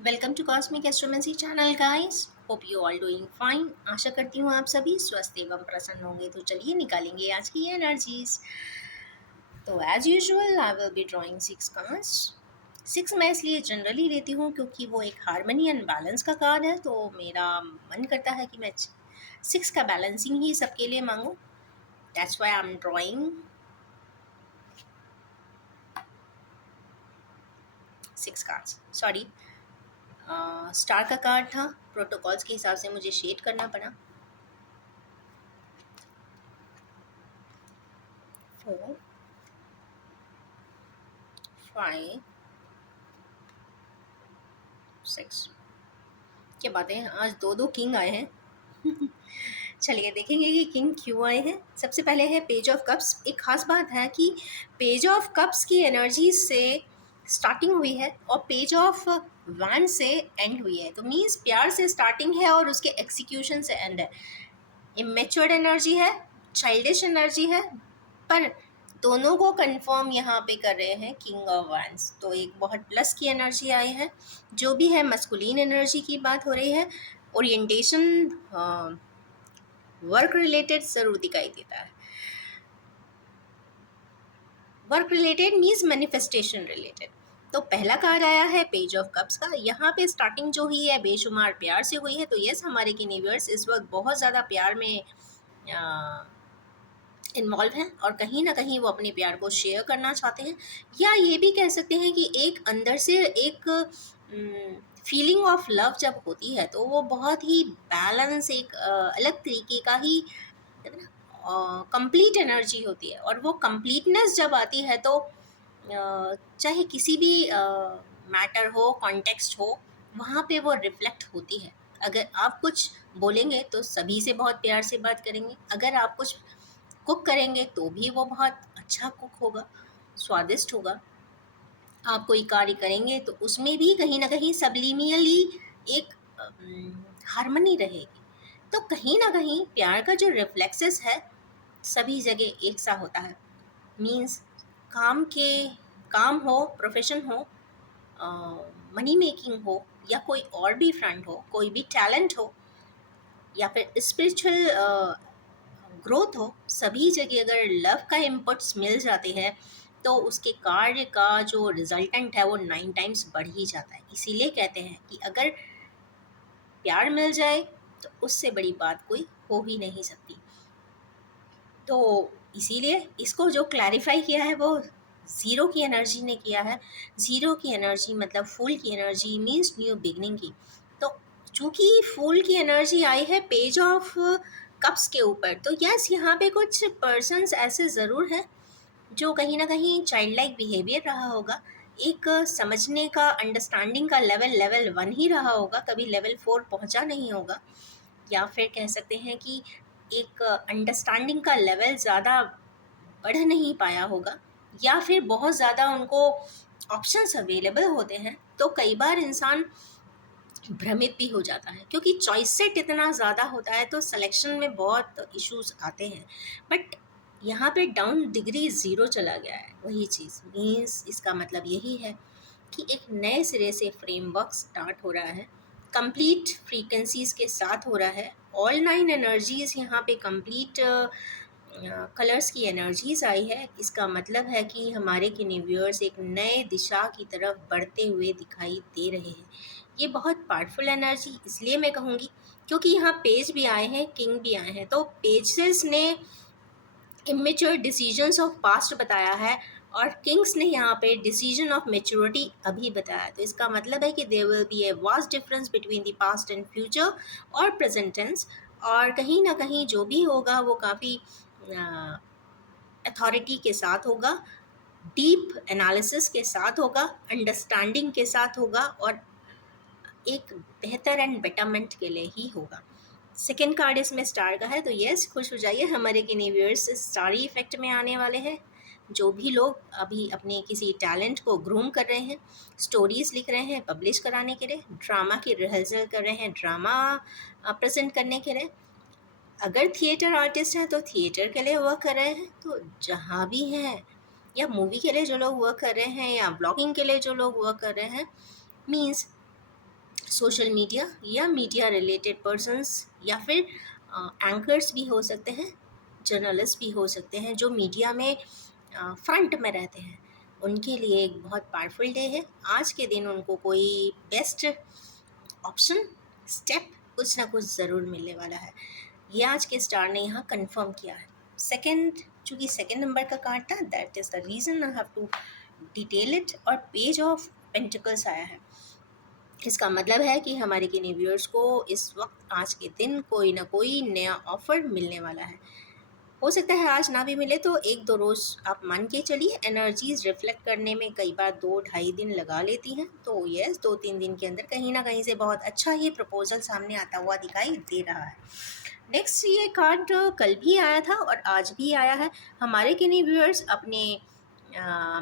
Welcome to cosmic astromancy channel guys. Hope you all doing fine. आशा करती हूँ आप सभी स्वस्थ एवं प्रसन्न होंगे। तो चलिए निकालेंगे आज की एनर्जीज। तो as usual I will be drawing 6 cards. 6 मैं इसलिए जनरली लेती हूँ क्योंकि वो एक हार्मनी एंड बैलेंस का कार्ड है, तो मेरा मन करता है कि मैं 6 का बैलेंसिंग ही सबके लिए मांगूँ। That's why I am drawing 6 cards. Sorry, star का कार्ड था, प्रोटोकॉल्स के हिसाब से मुझे शेड करना पड़ा। 4 5 6। क्या बातें हैं, आज दो दो किंग आए हैं। चलिए देखेंगे कि किंग क्यों आए हैं। सबसे पहले है पेज ऑफ कप्स। एक खास बात है कि पेज ऑफ कप्स की एनर्जी से स्टार्टिंग हुई है और पेज ऑफ वैंड से एंड हुई है। तो मीन्स प्यार से स्टार्टिंग है और उसके एग्जीक्यूशन से एंड है। इमेच्योर्ड एनर्जी है, चाइल्डिश एनर्जी है, पर दोनों को कंफर्म यहाँ पे कर रहे हैं किंग ऑफ वैंड्स। तो एक बहुत प्लस की एनर्जी आई है। जो भी है मस्कुलिन एनर्जी की बात हो रही है। ओरिएंटेशन वर्क रिलेटेड ज़रूर दिखाई देता है। Work related means manifestation related. तो पहला कार्ड आया है पेज ऑफ कप्स का। यहाँ पे स्टार्टिंग जो हुई है बेशुमार प्यार से हुई है। तो यस, हमारे यूनिवर्स इस वक्त बहुत ज़्यादा प्यार में इन्वॉल्व हैं और कहीं ना कहीं वो अपने प्यार को शेयर करना चाहते हैं। या ये भी कह सकते हैं कि एक अंदर से एक फीलिंग ऑफ लव जब होती है तो वो बहुत ही बैलेंस, एक अलग तरीके का ही कंप्लीट एनर्जी होती है। और वो कंप्लीटनेस जब आती है तो चाहे किसी भी मैटर हो, कॉन्टेक्स्ट हो, वहाँ पे वो रिफ्लेक्ट होती है। अगर आप कुछ बोलेंगे तो सभी से बहुत प्यार से बात करेंगे। अगर आप कुछ कुक करेंगे तो भी वो बहुत अच्छा कुक होगा, स्वादिष्ट होगा। आप कोई कार्य करेंगे तो उसमें भी कहीं ना कहीं सबलिमियली एक हार्मनी रहेगी। तो कहीं ना कहीं प्यार का जो रिफ्लेक्सेस है सभी जगह एक सा होता है। मीन्स काम के काम हो, प्रोफेशन हो, मनी मेकिंग हो, या कोई और भी फ्रंट हो, कोई भी टैलेंट हो, या फिर स्पिरिचुअल ग्रोथ हो, सभी जगह अगर लव का इनपुट्स मिल जाते हैं तो उसके कार्य का जो रिजल्टेंट है वो 9 टाइम्स बढ़ ही जाता है। इसीलिए कहते हैं कि अगर प्यार मिल जाए तो उससे बड़ी बात कोई हो ही नहीं सकती। तो इसीलिए इसको जो क्लैरिफाई किया है वो ज़ीरो की एनर्जी ने किया है। ज़ीरो की एनर्जी मतलब फूल की एनर्जी मीन्स न्यू बिगनिंग की। तो चूँकि फूल की एनर्जी आई है पेज ऑफ कप्स के ऊपर, तो यस, यहाँ पे कुछ पर्सन्स ऐसे ज़रूर हैं जो कहीं ना कहीं चाइल्ड लाइक बिहेवियर रहा होगा। एक समझने का, अंडरस्टैंडिंग का लेवल लेवल 1 ही रहा होगा, कभी लेवल 4 पहुंचा नहीं होगा। या फिर कह सकते हैं कि एक अंडरस्टैंडिंग का लेवल ज़्यादा बढ़ नहीं पाया होगा। या फिर बहुत ज़्यादा उनको ऑप्शंस अवेलेबल होते हैं तो कई बार इंसान भ्रमित भी हो जाता है, क्योंकि चॉइस सेट इतना ज़्यादा होता है तो सिलेक्शन में बहुत इश्यूज आते हैं। बट यहाँ पे डाउन डिग्री ज़ीरो चला गया है। वही चीज़ मीन्स इसका मतलब यही है कि एक नए सिरे से फ्रेमवर्क स्टार्ट हो रहा है, कंप्लीट फ्रीक्वेंसीज के साथ हो रहा है। ऑल 9 एनर्जीज यहाँ पे कंप्लीट कलर्स की एनर्जीज आई है। इसका मतलब है कि हमारे यूनिवर्स एक नए दिशा की तरफ बढ़ते हुए दिखाई दे रहे हैं। ये बहुत पावरफुल एनर्जी इसलिए मैं कहूँगी क्योंकि यहाँ पेज भी आए हैं, किंग भी आए हैं। तो पेजेस ने इमेच्योर डिसीजंस ऑफ पास्ट बताया है और किंग्स ने यहाँ पे डिसीजन ऑफ मेच्योरिटी अभी बताया। तो इसका मतलब है कि there will be a vast difference between the past and future और प्रेजेंट टेंस। और कहीं ना कहीं जो भी होगा वो काफ़ी अथॉरिटी के साथ होगा, डीप एनालिसिस के साथ होगा, अंडरस्टैंडिंग के साथ होगा और एक बेहतर एंड बेटरमेंट के लिए ही होगा। सेकेंड कार्ड इसमें स्टार का है। तो यस, खुश हो जाइए, हमारे यूनिवर्स स्टार इफेक्ट में आने वाले हैं। जो भी लोग अभी अपने किसी टैलेंट को ग्रूम कर रहे हैं, स्टोरीज लिख रहे हैं पब्लिश कराने के लिए, ड्रामा की रिहर्सल कर रहे हैं ड्रामा प्रेजेंट करने के लिए, अगर थिएटर आर्टिस्ट हैं तो थिएटर के लिए वर्क कर रहे हैं, तो जहाँ भी हैं, या मूवी के लिए जो लोग वर्क कर रहे हैं, या ब्लॉगिंग के लिए जो लोग वर्क कर रहे हैं, मीन्स सोशल मीडिया या मीडिया रिलेटेड पर्सन्स या फिर एंकर्स भी हो सकते हैं, जर्नलिस्ट भी हो सकते हैं जो मीडिया में फ्रंट में रहते हैं, उनके लिए एक बहुत पावरफुल डे है। आज के दिन उनको कोई बेस्ट ऑप्शन, स्टेप कुछ ना कुछ ज़रूर मिलने वाला है। ये आज के स्टार ने यहाँ कंफर्म किया है। सेकंड, चूँकि सेकंड नंबर का कार्ड था, that is the reason I have to detail it, और पेज ऑफ पेंटिकल्स आया है। इसका मतलब है कि हमारे किन्हीं व्यूअर्स को इस वक्त आज के दिन कोई ना कोई नया ऑफ़र मिलने वाला है। हो सकता है आज ना भी मिले तो 1-2 रोज़ आप मान के चलिए, एनर्जीज़ रिफ्लेक्ट करने में कई बार 2-2.5 दिन लगा लेती हैं। तो यस, 2-3 दिन के अंदर कहीं ना कहीं से बहुत अच्छा ये प्रपोजल सामने आता हुआ दिखाई दे रहा है। नेक्स्ट, ये कार्ड कल भी आया था और आज भी आया है। हमारे किन्हीं व्यूअर्स अपने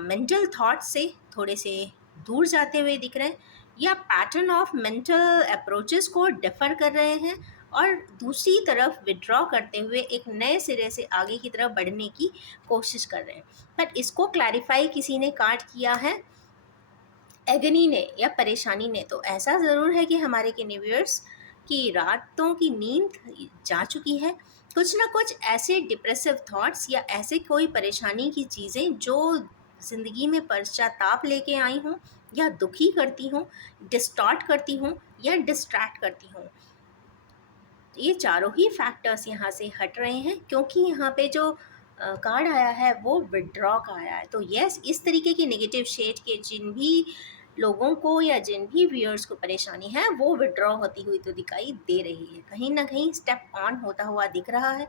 मेंटल थॉट से थोड़े से दूर जाते हुए दिख रहे हैं, या पैटर्न ऑफ मेंटल अप्रोचेस को डिफ़र कर रहे हैं, और दूसरी तरफ विड्रॉ करते हुए एक नए सिरे से आगे की तरफ बढ़ने की कोशिश कर रहे हैं। पर इसको क्लैरिफाई किसी ने कार्ड किया है, एगनी ने या परेशानी ने। तो ऐसा ज़रूर है कि हमारे किन्हीं व्यूअर्स की रातों की नींद जा चुकी है। कुछ ना कुछ ऐसे डिप्रेसिव थॉट्स या ऐसे कोई परेशानी की चीज़ें जो ज़िंदगी में पश्चाताप लेके आई हों, या दुखी करती हों, डिस्टॉर्ट करती हों, या डिस्ट्रैक्ट करती हों, ये चारों ही फैक्टर्स यहाँ से हट रहे हैं, क्योंकि यहाँ पे जो कार्ड आया है वो विड्रॉ का आया है। तो यस, इस तरीके की नेगेटिव शेड के जिन भी लोगों को या जिन भी व्यूअर्स को परेशानी है, वो विड्रॉ होती हुई तो दिखाई दे रही है। कहीं ना कहीं स्टेप ऑन होता हुआ दिख रहा है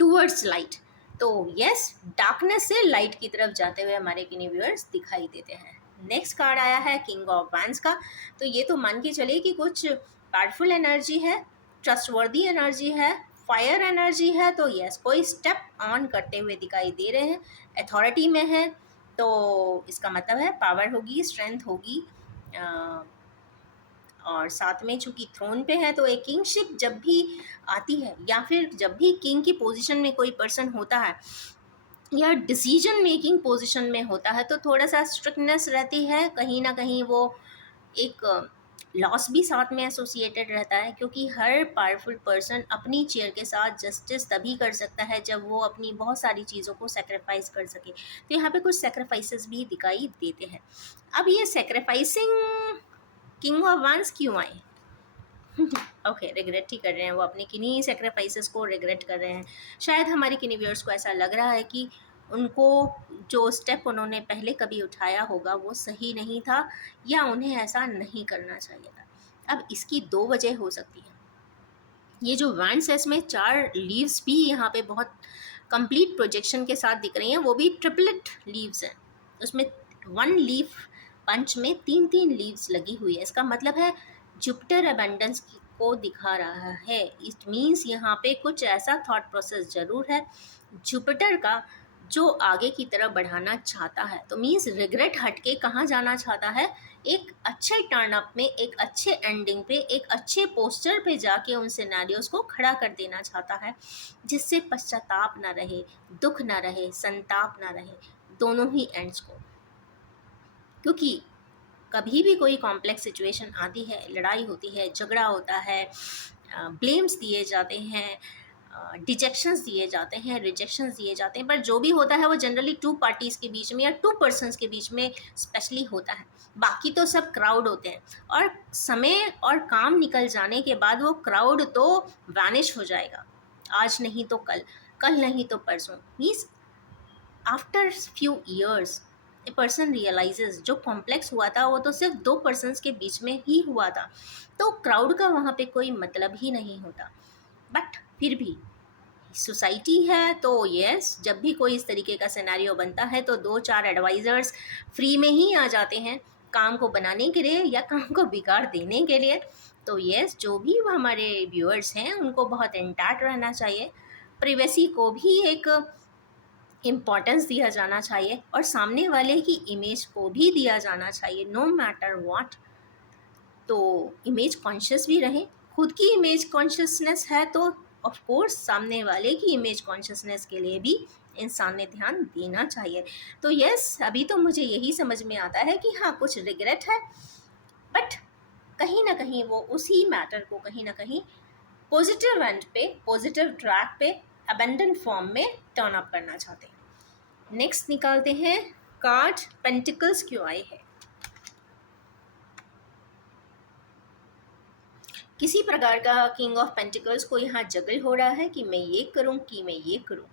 टूवर्ड्स लाइट। तो यस, डार्कनेस से लाइट की तरफ जाते हुए हमारे किन्हीं व्यूअर्स दिखाई देते हैं। नेक्स्ट कार्ड आया है किंग ऑफ वैंड्स का। तो ये तो मान के चलिए कि कुछ पावरफुल एनर्जी है, ट्रस्टवर्दी एनर्जी है, फायर एनर्जी है। तो यस, कोई स्टेप ऑन करते हुए दिखाई दे रहे हैं, अथॉरिटी में है। तो इसका मतलब है पावर होगी, स्ट्रेंथ होगी, और साथ में चूंकि थ्रोन पे है, तो एक किंगशिप जब भी आती है, या फिर जब भी किंग की पोजीशन में कोई पर्सन होता है या डिसीजन मेकिंग पोजीशन में होता है, तो थोड़ा सा स्ट्रिक्टनेस रहती है, कहीं ना कहीं वो एक लॉस भी साथ में एसोसिएटेड रहता है, क्योंकि हर पावरफुल पर्सन अपनी चेयर के साथ जस्टिस तभी कर सकता है जब वो अपनी बहुत सारी चीज़ों को सेक्रीफाइस कर सके। तो यहाँ पे कुछ सेक्रीफाइसेस भी दिखाई देते हैं। अब ये सेक्रीफाइसिंग किंग ऑफ वैंड्स क्यों आए? ओके, रिग्रेट ही कर रहे हैं वो, अपने किन्हीं सेक्रीफाइसेस को रिग्रेट कर रहे हैं। शायद हमारे किन्हीं व्यूअर्स को ऐसा लग रहा है कि उनको जो स्टेप उन्होंने पहले कभी उठाया होगा वो सही नहीं था, या उन्हें ऐसा नहीं करना चाहिए था। अब इसकी 2 वजह हो सकती है। ये जो वैंड्स है, इसमें 4 लीव्स भी यहाँ पे बहुत कंप्लीट प्रोजेक्शन के साथ दिख रही हैं, वो भी ट्रिपलेट लीव्स हैं। उसमें 1 लीफ पंच में 3-3 लीव्स लगी हुई है। इसका मतलब है जुपिटर अबंडेंस को दिखा रहा है। इट मीन्स यहाँ पे कुछ ऐसा थॉट प्रोसेस ज़रूर है जुपिटर का जो आगे की तरफ बढ़ाना चाहता है। तो मीन्स रिग्रेट हटके कहाँ जाना चाहता है, एक अच्छे टर्न अप में, एक अच्छे एंडिंग पे, एक अच्छे पोस्टर पे जाके उन सिनेरियोस को खड़ा कर देना चाहता है, जिससे पश्चाताप ना रहे, दुख ना रहे, संताप ना रहे, दोनों ही एंड्स को। क्योंकि कभी भी कोई कॉम्प्लेक्स सिचुएशन आती है, लड़ाई होती है, झगड़ा होता है, ब्लेम्स दिए जाते हैं, डिजेक्शंस दिए जाते हैं, रिजेक्शंस दिए जाते हैं, पर जो भी होता है वो जनरली 2 पार्टीज़ के बीच में या 2 पर्सन्स के बीच में स्पेशली होता है। बाकी तो सब क्राउड होते हैं, और समय और काम निकल जाने के बाद वो क्राउड तो वैनिश हो जाएगा। आज नहीं तो कल, कल नहीं तो परसों। Means after few years a person realises जो कॉम्प्लेक्स हुआ था वो तो सिर्फ 2 पर्सन्स के बीच में ही हुआ था, तो क्राउड का वहाँ पे कोई मतलब ही नहीं होता। बट फिर भी सोसाइटी है, तो यस, जब भी कोई इस तरीके का सिनेरियो बनता है तो 2-4 एडवाइज़र्स फ्री में ही आ जाते हैं काम को बनाने के लिए या काम को बिगाड़ देने के लिए। तो यस, जो भी हमारे व्यूअर्स हैं उनको बहुत इंटैक्ट रहना चाहिए, प्रिवेसी को भी एक इम्पॉर्टेंस दिया जाना चाहिए, और सामने वाले की इमेज को भी दिया जाना चाहिए, नो मैटर व्हाट। तो इमेज कॉन्शियस भी रहें, खुद की इमेज कॉन्शियसनेस है तो ऑफ कोर्स सामने वाले की इमेज कॉन्शियसनेस के लिए भी इंसान ने ध्यान देना चाहिए। तो यस, अभी तो मुझे यही समझ में आता है कि हाँ, कुछ रिग्रेट है, बट कहीं वो उसी मैटर को कहीं ना कहीं पॉजिटिव एंड पे, पॉजिटिव ट्रैक पे, अबेंडेंट फॉर्म में टर्न अप करना चाहते हैं। नेक्स्ट निकालते हैं कार्ड पेंटिकल्स क्यों आए हैं। किसी प्रकार का किंग ऑफ पेंटिकल्स को यहाँ जगल हो रहा है कि मैं ये करूँ कि मैं ये करूँ,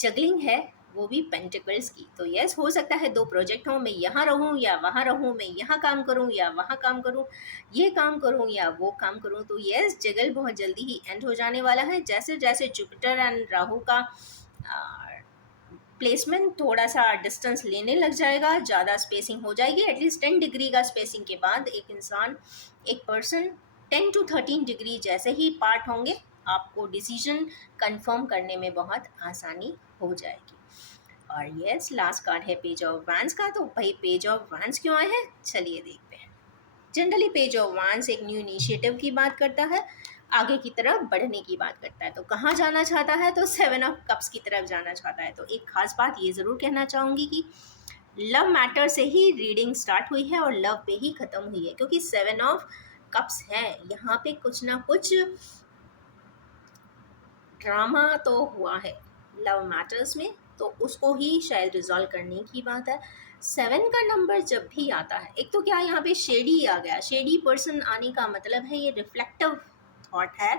जगलिंग है वो भी पेंटिकल्स की। तो यस, हो सकता है दो प्रोजेक्ट हो, मैं यहाँ रहूँ या वहाँ रहूँ, मैं यहाँ काम करूँ या वहाँ काम करूँ, ये काम करूँ या वो काम करूँ। तो यस, जगल बहुत जल्दी ही एंड हो जाने वाला है। जैसे जैसे जुपिटर एंड राहु का प्लेसमेंट थोड़ा सा डिस्टेंस लेने लग जाएगा, ज़्यादा स्पेसिंग हो जाएगी, एटलीस्ट 10 डिग्री का स्पेसिंग के बाद एक इंसान, एक पर्सन 10 to 13 डिग्री जैसे ही पार्ट होंगे, आपको डिसीजन कंफर्म करने में बहुत आसानी हो जाएगी। और यस, लास्ट कार्ड है पेज ऑफ वैंस का। तो भाई पेज ऑफ वैंस क्यों आए हैं, चलिए देखते हैं। जनरली पेज ऑफ वैंस एक न्यू इनिशिएटिव की बात करता है, आगे की तरफ बढ़ने की बात करता है। तो कहाँ जाना चाहता है, तो 7 ऑफ कप्स की तरफ जाना चाहता है। तो एक खास बात ये ज़रूर कहना चाहूँगी कि लव मैटर से ही रीडिंग स्टार्ट हुई है और लव पे ही ख़त्म हुई है, क्योंकि 7 ऑफ कप्स है यहाँ पे, कुछ ना कुछ ड्रामा तो हुआ है लव मैटर्स में, तो उसको ही शायद रिजॉल्व करने की बात है। 7 का नंबर जब भी आता है, एक तो क्या यहाँ पे शेडी आ गया, शेडी पर्सन आने का मतलब है ये रिफ्लेक्टिव थॉट है,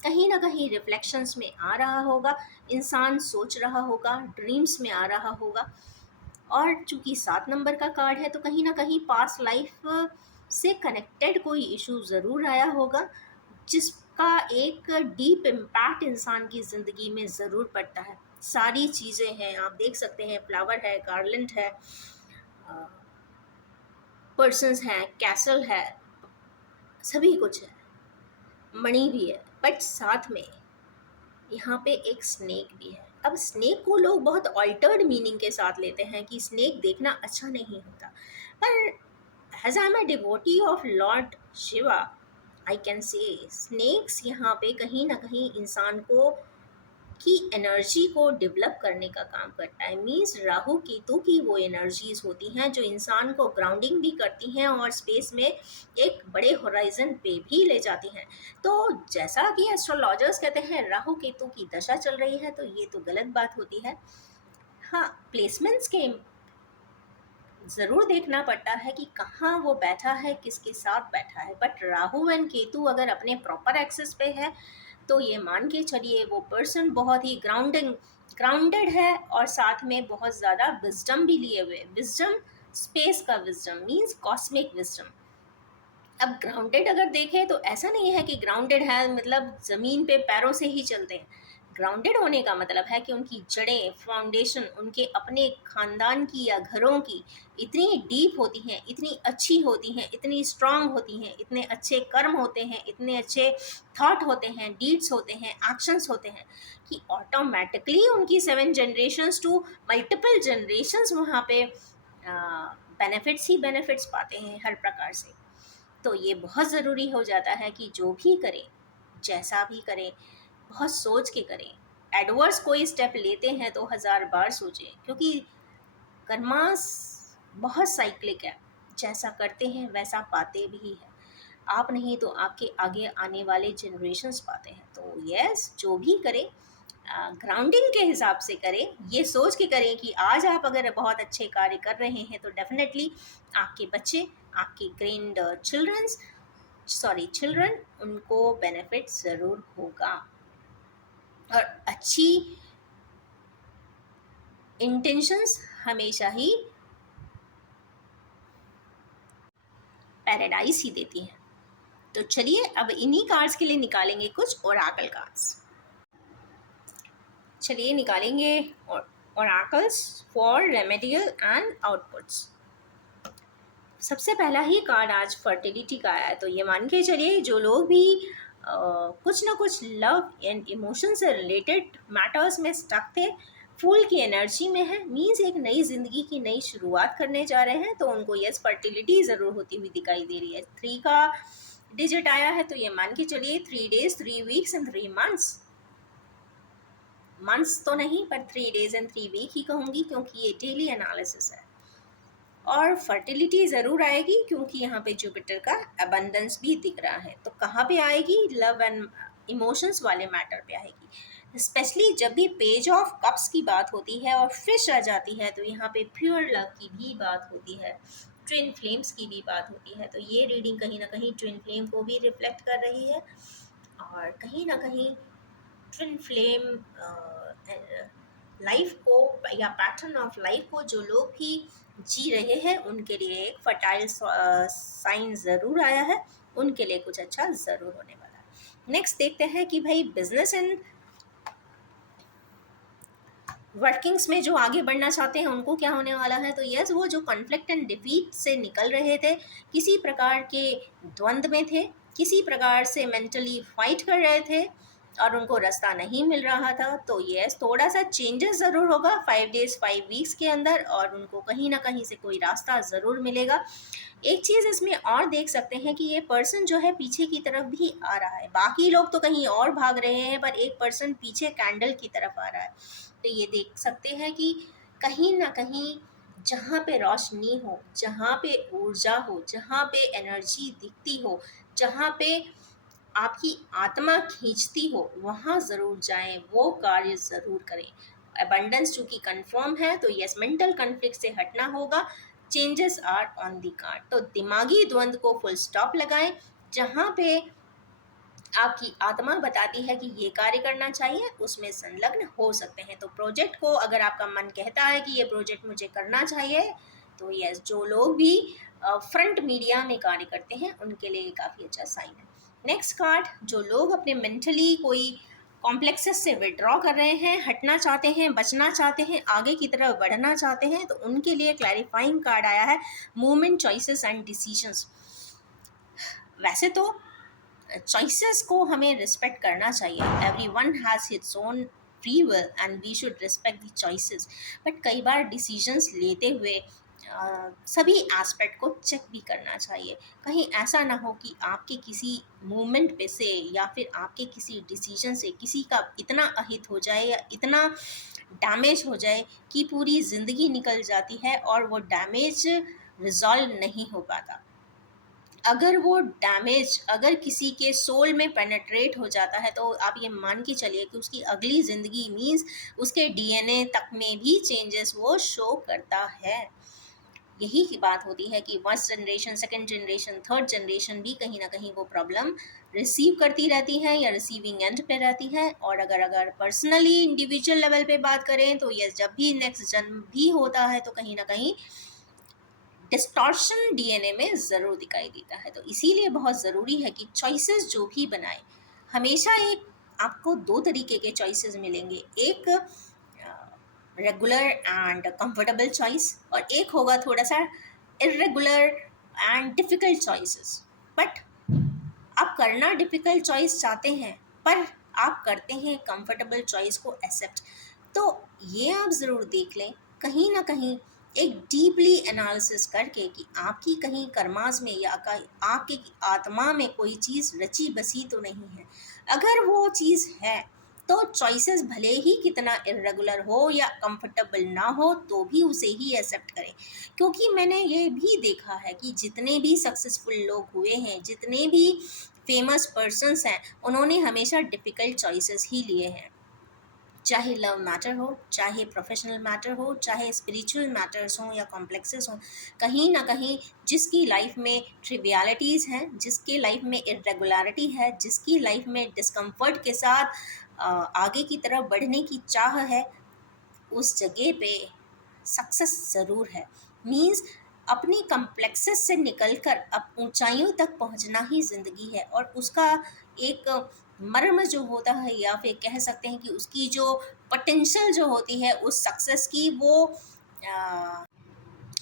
कहीं ना कहीं रिफ्लेक्शंस में आ रहा होगा, इंसान सोच रहा होगा, ड्रीम्स में आ रहा होगा। और चूंकि 7 नंबर का कार्ड है तो कहीं ना कहीं पास्ट लाइफ से कनेक्टेड कोई इशू ज़रूर आया होगा, जिसका एक डीप इम्पैक्ट इंसान की ज़िंदगी में ज़रूर पड़ता है। सारी चीज़ें हैं, आप देख सकते हैं, फ्लावर है, गार्लेंड है, पर्सन्स हैं, कैसल है, सभी कुछ है, मणि भी है, बट साथ में यहाँ पे एक स्नेक भी है। अब स्नेक को लोग बहुत ऑल्टर्ड मीनिंग के साथ लेते हैं कि स्नेक देखना अच्छा नहीं होता, पर as I am a devotee of Lord Shiva, I can say snakes यहाँ पे कहीं ना कहीं इंसान को की एनर्जी को डेवलप करने का काम करता है। मीन्स राहु केतु की वो एनर्जीज होती हैं जो इंसान को ग्राउंडिंग भी करती हैं और स्पेस में एक बड़े होराइजन पे भी ले जाती हैं। तो जैसा कि एस्ट्रोलॉजर्स कहते हैं राहु केतु की दशा चल रही है, तो ये तो गलत बात होती है। हाँ, प्लेसमेंट्स के ज़रूर देखना पड़ता है कि कहाँ वो बैठा है, किसके साथ बैठा है, बट राहु एंड केतु अगर अपने प्रॉपर एक्सेस पे है तो ये मान के चलिए वो पर्सन बहुत ही ग्राउंडेड है और साथ में बहुत ज़्यादा विजडम भी लिए हुए। विजडम, स्पेस का विजडम मीन्स कॉस्मिक विजडम। अब ग्राउंडेड अगर देखें तो ऐसा नहीं है कि ग्राउंडेड है मतलब ज़मीन पे पैरों से ही चलते हैं। ग्राउंडेड होने का मतलब है कि उनकी जड़ें, फाउंडेशन उनके अपने खानदान की या घरों की इतनी डीप होती हैं, इतनी अच्छी होती हैं, इतनी स्ट्रांग होती हैं, इतने अच्छे कर्म होते हैं, इतने अच्छे थॉट होते हैं, डीड्स होते हैं, एक्शंस होते हैं कि ऑटोमेटिकली उनकी 7 जनरेशन्स टू मल्टीपल जनरेशन्स वहाँ पे बेनिफिट्स ही बेनिफिट्स पाते हैं हर प्रकार से। तो ये बहुत ज़रूरी हो जाता है कि जो भी करें, जैसा भी करें, बहुत सोच के करें। एडवर्स कोई स्टेप लेते हैं तो 1000 बार सोचें, क्योंकि कर्मा बहुत साइक्लिक है, जैसा करते हैं वैसा पाते भी हैं। आप नहीं तो आपके आगे आने वाले जनरेशन्स पाते हैं। तो यस, जो भी करें ग्राउंडिंग के हिसाब से करें, ये सोच के करें कि आज आप अगर बहुत अच्छे कार्य कर रहे हैं तो डेफिनेटली आपके बच्चे, आपके ग्रैंड चिल्ड्रन उनको बेनिफिट ज़रूर होगा। और अच्छी इंटेंशंस हमेशा ही पैराडाइज ही देती हैं। तो चलिए अब इन्हीं कार्ड्स के लिए निकालेंगे कुछ ओराकल कार्ड्स। चलिए निकालेंगे ओराकल्स फॉर रेमेडियल एंड आउटपुट्स। सबसे पहला ही कार्ड आज फर्टिलिटी का आया है। तो ये मान के चलिए जो लोग भी कुछ ना कुछ लव एंड इमोशन से रिलेटेड मैटर्स में स्टक थे, फूल की एनर्जी में है, मीन्स एक नई ज़िंदगी की नई शुरुआत करने जा रहे हैं, तो उनको यस फर्टिलिटी ज़रूर होती हुई दिखाई दे रही है। 3 का डिजिट आया है तो ये मान के चलिए 3 days 3 weeks and 3 months। Months तो नहीं पर 3 days एंड 3 week ही कहूँगी, क्योंकि ये डेली एनालिसिस है। और फर्टिलिटी ज़रूर आएगी क्योंकि यहाँ पे जुपिटर का अबंडेंस भी दिख रहा है। तो कहाँ पे आएगी? लव एंड इमोशंस वाले मैटर पे आएगी। स्पेशली जब भी पेज ऑफ कप्स की बात होती है और फिश आ जाती है तो यहाँ पे प्योर लव की भी बात होती है, ट्विन फ्लेम्स की भी बात होती है। तो ये रीडिंग कहीं ना कहीं ट्विन फ्लेम को भी रिफ्लेक्ट कर रही है और कहीं ना कहीं ट्विन फ्लेम लाइफ को या पैटर्न ऑफ लाइफ को जो लोग भी जी रहे हैं उनके लिए एक फर्टाइल साइन ज़रूर आया है, उनके लिए कुछ अच्छा ज़रूर होने वाला है। नेक्स्ट देखते हैं कि भाई बिजनेस एंड वर्किंग्स में जो आगे बढ़ना चाहते हैं उनको क्या होने वाला है। तो यस, वो जो कॉन्फ्लिक्ट एंड डिफीट से निकल रहे थे, किसी प्रकार के द्वंद्व में थे, किसी प्रकार से मेंटली फाइट कर रहे थे और उनको रास्ता नहीं मिल रहा था, तो यस थोड़ा सा चेंजेस ज़रूर होगा 5 days 5 weeks के अंदर और उनको कहीं ना कहीं से कोई रास्ता ज़रूर मिलेगा। एक चीज़ इसमें और देख सकते हैं कि ये पर्सन जो है पीछे की तरफ भी आ रहा है, बाकी लोग तो कहीं और भाग रहे हैं पर एक पर्सन पीछे कैंडल की तरफ आ रहा है। तो ये देख सकते हैं कि कहीं ना कहीं जहाँ पे रोशनी हो, जहाँ पे ऊर्जा हो, जहाँ पे एनर्जी दिखती हो, जहाँ पे आपकी आत्मा खींचती हो, वहाँ ज़रूर जाएं, वो कार्य ज़रूर करें। अबंडेंस चूंकि कंफर्म है तो यस, मेंटल कॉन्फ्लिक्ट से हटना होगा, changes are on the card. तो दिमागी द्वंद्व को फुल स्टॉप लगाएं, जहाँ पे आपकी आत्मा बताती है कि ये कार्य करना चाहिए उसमें संलग्न हो सकते हैं। तो प्रोजेक्ट को अगर आपका मन कहता है कि ये प्रोजेक्ट मुझे करना चाहिए तो यस, जो लोग भी फ्रंट मीडिया में कार्य करते हैं उनके लिए काफ़ी अच्छा साइन है। नेक्स्ट कार्ड, जो लोग अपने मेंटली कोई कॉम्प्लेक्सेस से विड्रॉ कर रहे हैं, हटना चाहते हैं, बचना चाहते हैं, आगे की तरफ बढ़ना चाहते हैं, तो उनके लिए क्लैरिफाइंग कार्ड आया है मूवमेंट, चॉइसेस एंड डिसीजंस। वैसे तो चॉइसेस को हमें रिस्पेक्ट करना चाहिए, every one has his own free will and we should respect the choices. But कई बार डिसीजंस लेते हुए सभी एस्पेक्ट को चेक भी करना चाहिए। कहीं ऐसा ना हो कि आपके किसी मूवमेंट पे से या फिर आपके किसी डिसीजन से किसी का इतना अहित हो जाए या इतना डैमेज हो जाए कि पूरी ज़िंदगी निकल जाती है और वो डैमेज रिजॉल्व नहीं हो पाता। अगर वो डैमेज अगर किसी के सोल में पेनेट्रेट हो जाता है तो आप ये मान के चलिए कि उसकी अगली ज़िंदगी मीन्स उसके डीएनए तक में भी चेंजेस वो शो करता है। यही की बात होती है कि first generation, second generation, third generation भी कहीं ना कहीं वो प्रॉब्लम रिसीव करती रहती है या रिसीविंग एंड पे रहती है। और अगर अगर पर्सनली इंडिविजुअल लेवल पे बात करें तो यस, जब भी नेक्स्ट जन्म भी होता है तो कहीं ना कहीं डिस्टॉर्शन डीएनए में ज़रूर दिखाई देता है। तो इसीलिए बहुत ज़रूरी है कि चॉइसेस जो भी बनाए, हमेशा एक आपको दो तरीके के चॉइसेस मिलेंगे, एक रेगुलर एंड कंफर्टेबल चॉइस और एक होगा थोड़ा सा irregular and difficult choices. But आप करना डिफ़िकल्ट चॉइस चाहते हैं पर आप करते हैं कंफर्टेबल चॉइस को एक्सेप्ट। तो ये आप ज़रूर देख लें कहीं ना कहीं एक डीपली एनालिसिस करके कि आपकी कहीं कर्मास में या आपके आत्मा में कोई चीज़ रची बसी तो नहीं है। अगर वो चीज़ है तो चॉइसेस भले ही कितना इरेगुलर हो या कंफर्टेबल ना हो तो भी उसे ही एक्सेप्ट करें। क्योंकि मैंने ये भी देखा है कि जितने भी सक्सेसफुल लोग हुए हैं, जितने भी फेमस पर्सन्स हैं, उन्होंने हमेशा डिफ़िकल्ट चॉइसेस ही लिए हैं। चाहे लव मैटर हो, चाहे प्रोफेशनल मैटर हो, चाहे स्पिरिचुअल मैटर्स हों या कॉम्प्लेक्सेस हों, कहीं ना कहीं जिसकी लाइफ में ट्रिवियलिटीज़ हैं, जिसके लाइफ में इरेगुलरिटी है, जिसकी लाइफ में डिस्कम्फर्ट के साथ आगे की तरफ बढ़ने की चाह है, उस जगह पे सक्सेस ज़रूर है। मीन्स अपनी कम्प्लेक्सेस से निकलकर अब ऊंचाइयों तक पहुंचना ही ज़िंदगी है और उसका एक मर्म जो होता है या फिर कह सकते हैं कि उसकी जो पोटेंशियल जो होती है उस सक्सेस की, वो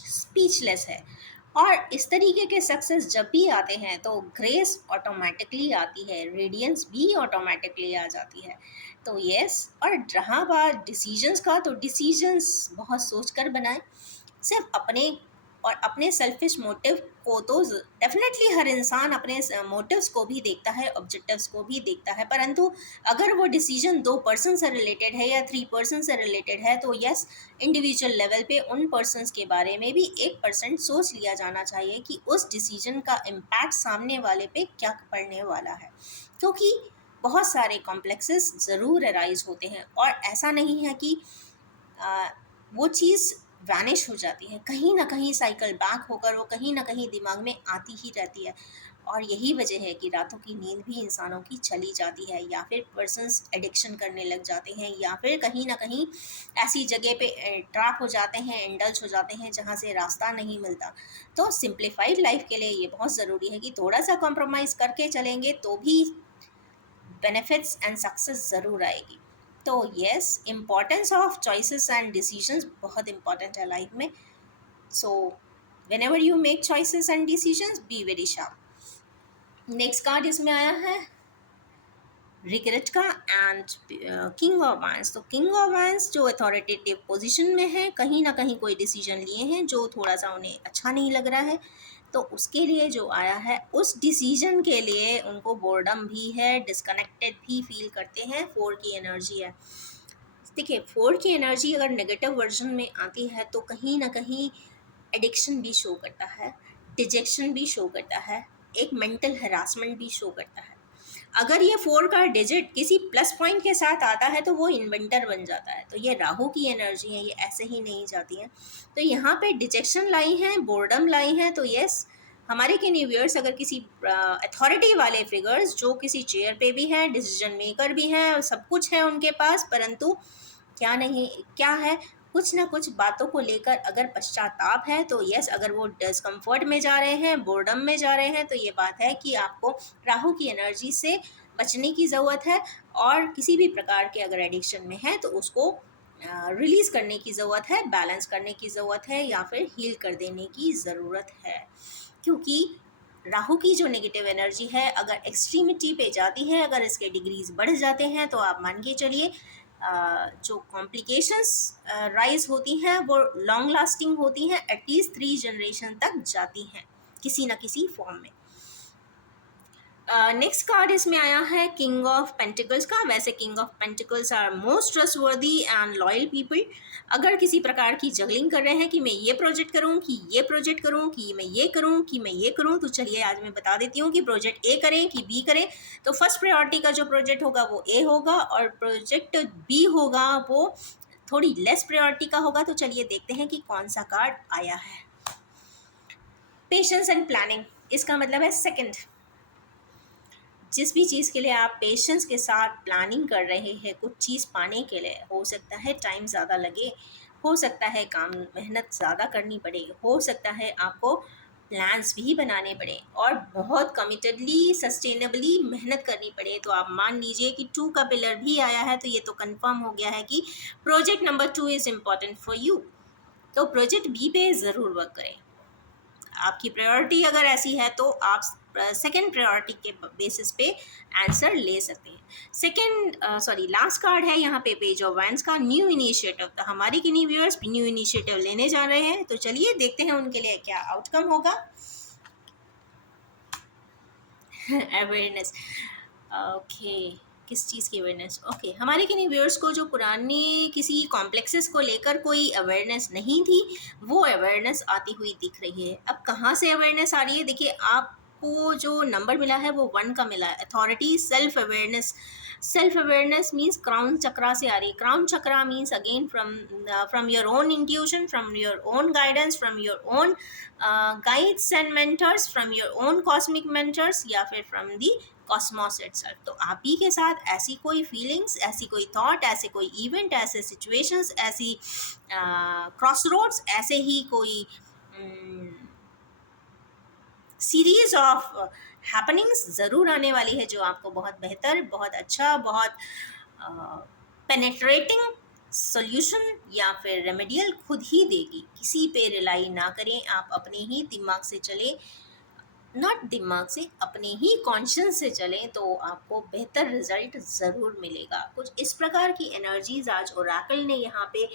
स्पीचलेस है। और इस तरीके के सक्सेस जब भी आते हैं तो ग्रेस ऑटोमेटिकली आती है, रेडियंस भी ऑटोमेटिकली आ जाती है। तो यस, और रहा बात डिसीजंस का, तो डिसीजंस बहुत सोच कर बनाएं, सिर्फ अपने और अपने सेल्फिश मोटिव को तो डेफिनेटली हर इंसान अपने मोटिव्स को भी देखता है, ऑब्जेक्टिव्स को भी देखता है, परंतु अगर वो डिसीजन 2 पर्सन से रिलेटेड है या 3 पर्सन से रिलेटेड है तो यस, इंडिविजुअल लेवल पे उन पर्सनस के बारे में भी 1% सोच लिया जाना चाहिए कि उस डिसीजन का इम्पैक्ट सामने वाले पे क्या पड़ने वाला है, क्योंकि बहुत सारे कॉम्प्लेक्सेस ज़रूर अराइज होते हैं और ऐसा नहीं है कि आ, वो चीज़ वैनिश हो जाती है, कहीं ना कहीं साइकिल बैक होकर वो कहीं ना कहीं दिमाग में आती ही रहती है। और यही वजह है कि रातों की नींद भी इंसानों की चली जाती है, या फिर पर्सन्स एडिक्शन करने लग जाते हैं, या फिर कहीं ना कहीं ऐसी जगह पे ट्रैप हो जाते हैं, इंडल्ज हो जाते हैं जहाँ से रास्ता नहीं मिलता। तो सिंप्लीफाइड लाइफ के लिए ये बहुत ज़रूरी है कि थोड़ा सा कॉम्प्रोमाइज़ करके चलेंगे तो भी बेनिफिट्स एंड सक्सेस ज़रूर आएगी। तो yes, importance of choices and decisions बहुत इम्पॉर्टेंट है लाइफ में। सो whenever you make choices and decisions, be very sharp. Next card इसमें आया है रिग्रेट का एंड किंग ऑफ वांस। तो किंग ऑफ वांस जो अथॉरिटेटिव पोजीशन में है, कहीं ना कहीं कोई डिसीजन लिए हैं जो थोड़ा सा उन्हें अच्छा नहीं लग रहा है, तो उसके लिए जो आया है उस डिसीजन के लिए उनको बोर्डम भी है, डिस्कनेक्टेड भी फील करते हैं। 4 की एनर्जी है। देखिए, 4 की एनर्जी अगर नेगेटिव वर्जन में आती है तो कहीं ना कहीं एडिक्शन भी शो करता है, डिजेक्शन भी शो करता है, एक मेंटल हरासमेंट भी शो करता है। अगर ये 4 का डिजिट किसी प्लस पॉइंट के साथ आता है तो वो इन्वेंटर बन जाता है। तो ये राहु की एनर्जी है, ये ऐसे ही नहीं जाती है। तो यहाँ पे डिजेक्शन लाई है, बोर्डम लाई है। तो यस, हमारे के न्यूवियर्स अगर किसी अथॉरिटी वाले फिगर्स जो किसी चेयर पे भी हैं, डिसीजन मेकर भी हैं और सब कुछ है उनके पास, परंतु क्या नहीं, क्या है, कुछ ना कुछ बातों को लेकर अगर पश्चाताप है तो यस, अगर वो डिस्कम्फर्ट में जा रहे हैं, बोर्डम में जा रहे हैं, तो ये बात है कि आपको राहु की एनर्जी से बचने की ज़रूरत है। और किसी भी प्रकार के अगर एडिक्शन में है तो उसको रिलीज़ करने की ज़रूरत है, बैलेंस करने की ज़रूरत है, या फिर हील कर देने की ज़रूरत है। क्योंकि राहु की जो नेगेटिव एनर्जी है अगर एक्सट्रीमिटी पे जाती है, अगर इसके डिग्रीज बढ़ जाते हैं, तो आप मान के चलिए जो कॉम्प्लिकेशंस राइज होती हैं वो लॉन्ग लास्टिंग होती हैं, एटलीस्ट 3 जनरेशन तक जाती हैं किसी ना किसी फॉर्म में। नेक्स्ट कार्ड इसमें आया है किंग ऑफ पेंटिकल्स का। वैसे king of pentacles are most trustworthy and loyal people. अगर किसी प्रकार की जगलिंग कर रहे हैं कि मैं ये प्रोजेक्ट करूं, कि ये प्रोजेक्ट करूं, कि मैं ये करूं, कि मैं ये करूं, तो चलिए आज मैं बता देती हूँ कि प्रोजेक्ट ए करें कि बी करें। तो फर्स्ट प्रायोरिटी का जो प्रोजेक्ट होगा वो ए होगा, और प्रोजेक्ट बी होगा वो थोड़ी लेस प्रायोरिटी का होगा। तो चलिए देखते हैं कि कौन सा कार्ड आया है। पेशेंस एंड प्लानिंग, इसका मतलब है सेकंड। जिस भी चीज़ के लिए आप पेशेंस के साथ प्लानिंग कर रहे हैं कुछ चीज़ पाने के लिए, हो सकता है टाइम ज़्यादा लगे, हो सकता है काम मेहनत ज़्यादा करनी पड़े, हो सकता है आपको प्लान्स भी बनाने पड़े और बहुत कमिटेडली सस्टेनेबली मेहनत करनी पड़े। तो आप मान लीजिए कि 2 का पिलर भी आया है, तो ये तो कंफर्म हो गया है कि project number 2 is important for you. तो प्रोजेक्ट बी पे ज़रूर वर्क करें। आपकी प्रायोरिटी अगर ऐसी है तो आप सेकेंड प्रायोरिटी के बेसिस पे आंसर ले सकते हैं। लास्ट कार्ड है यहाँ पे पेज ऑफ वांड्स का, न्यू इनिशिएटिव। तो हमारी किन्हीं व्यूअर्स न्यू इनिशिएटिव लेने जा रहे हैं, तो चलिए देखते हैं उनके लिए क्या आउटकम होगा। अवेयरनेस, ओके, किस चीज़ की अवेयरनेस? ओके, हमारे किन्हीं व्यूअर्स को जो पुराने किसी कॉम्प्लेक्सेस को लेकर कोई अवेयरनेस नहीं थी, वो अवेयरनेस आती हुई दिख रही है। अब कहाँ से अवेयरनेस आ रही है? देखिए, आपको जो नंबर मिला है वो 1 का मिला है। Authority, self awareness. Self awareness means crown chakra से आ रही है। Crown chakra means again from your own intuition, from your own guidance, from your own guides and mentors, from your own cosmic mentors, या फिर फ्रॉम दी कॉस्मोस इटसेल्फ। तो आप ही के साथ ऐसी कोई फीलिंग्स, ऐसी कोई थॉट, ऐसे कोई इवेंट, ऐसे सिचुएशंस, ऐसी क्रॉस रोड्स, ऐसे ही कोई सीरीज ऑफ हैपनिंग्स ज़रूर आने वाली है जो आपको बहुत बेहतर, बहुत अच्छा, बहुत पेनेट्रेटिंग सोल्यूशन या फिर रेमेडियल खुद ही देगी। किसी पे रिलाई ना करें, आप अपने ही दिमाग से चलें, नॉट दिमाग से, अपने ही कॉन्शियस से चलें, तो आपको बेहतर रिजल्ट ज़रूर मिलेगा। कुछ इस प्रकार की एनर्जीज आज ओरेकल ने यहाँ पे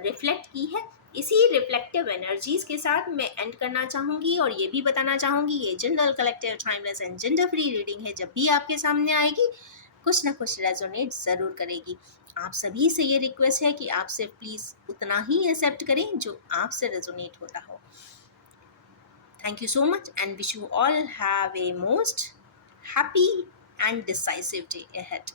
रिफ्लेक्ट की है। इसी रिफ्लेक्टिव एनर्जीज के साथ मैं एंड करना चाहूँगी और ये भी बताना चाहूँगी, ये general collective timeless and gender free reading है। जब भी आपके सामने आएगी कुछ ना कुछ रेजोनेट ज़रूर करेगी। आप सभी से ये रिक्वेस्ट है कि आप सिर्फ प्लीज़ उतना ही एक्सेप्ट करें जो आपसे रेजोनेट होता हो। Thank you so much and wish you all have a most happy and decisive day ahead.